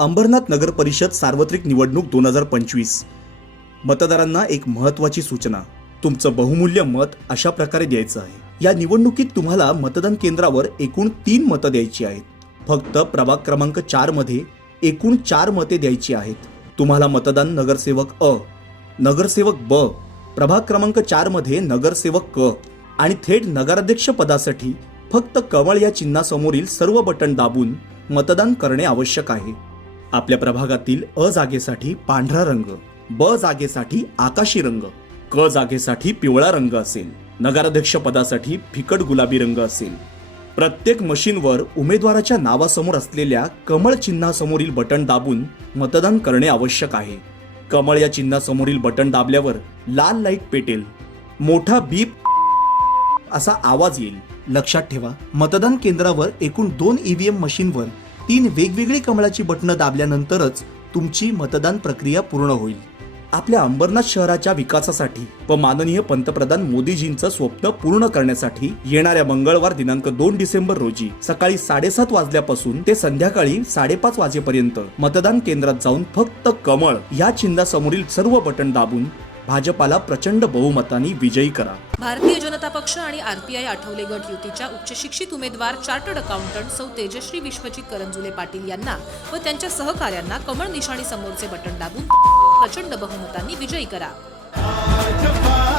अंबरनाथ नगर परिषद सार्वत्रिक निवडणूक दोन हजार पंचवीस. मतदारांना एक महत्त्वाची सूचना. तुमचं बहुमूल्य मत अशा प्रकारे द्यायचं आहे. या निवडणुकीत तुम्हाला मतदान केंद्रावर एकूण तीन मतं द्यायची आहेत. फक्त प्रभाग क्रमांक चारमध्ये एकूण चार मते द्यायची आहेत. तुम्हाला मतदान नगरसेवक अ नगरसेवक ब प्रभाग क्रमांक चारमध्ये नगरसेवक क आणि थेट नगराध्यक्ष पदासाठी फक्त कमळ या चिन्हासमोरील सर्व बटन दाबून मतदान करणे आवश्यक आहे. आपल्या प्रभागातील अ जागेसाठी पांढरा रंग ब जागेसाठी आकाशी रंग क जागेसाठी पिवळा रंग असेल. नगराध्यक्ष पदासाठी फिकट गुलाबी रंग असेल. प्रत्येक मशीनवर उमेदवाराच्या नावासमोर असलेल्या कमळ चिन्हासमोरील बटन दाबून मतदान करणे आवश्यक आहे. कमळ या चिन्हासमोरील बटन दाबल्यावर लाल लाइट पेटेल. मोठा बीप असा आवाज येईल. लक्षात ठेवा मतदान केंद्रावर एकूण दोन ईव्हीएम मशीनवर तीन वेगवेगळी कमळाची बटणं दाबल्यानंतरच तुमची मतदान प्रक्रिया पूर्ण होईल. आपल्या अंबरनाथ शहराच्या विकासासाठी व माननीय पंतप्रधान मोदीजींचं स्वप्न पूर्ण करण्यासाठी येणाऱ्या मंगळवार दिनांक दोन डिसेंबर रोजी सकाळी साडेसात वाजल्यापासून ते संध्याकाळी साडेपाच वाजेपर्यंत मतदान केंद्रात जाऊन फक्त कमळ या चिन्हासमोरील सर्व बटन दाबून भाजपाला प्रचंड बहुमताने विजयी करा. भारतीय जनता पक्ष आणि आरपीआय आठवले गट युतीच्या उच्च शिक्षित उमेदवार चार्टर्ड अकाउंटंट सौ तेजश्री विश्वजित करंजुले पाटील यांना व त्यांच्या सहकाऱ्यांना कमळ निशाणी समोरचे बटन दाबून प्रचंड बहुमतांनी विजयी करा. भाजपा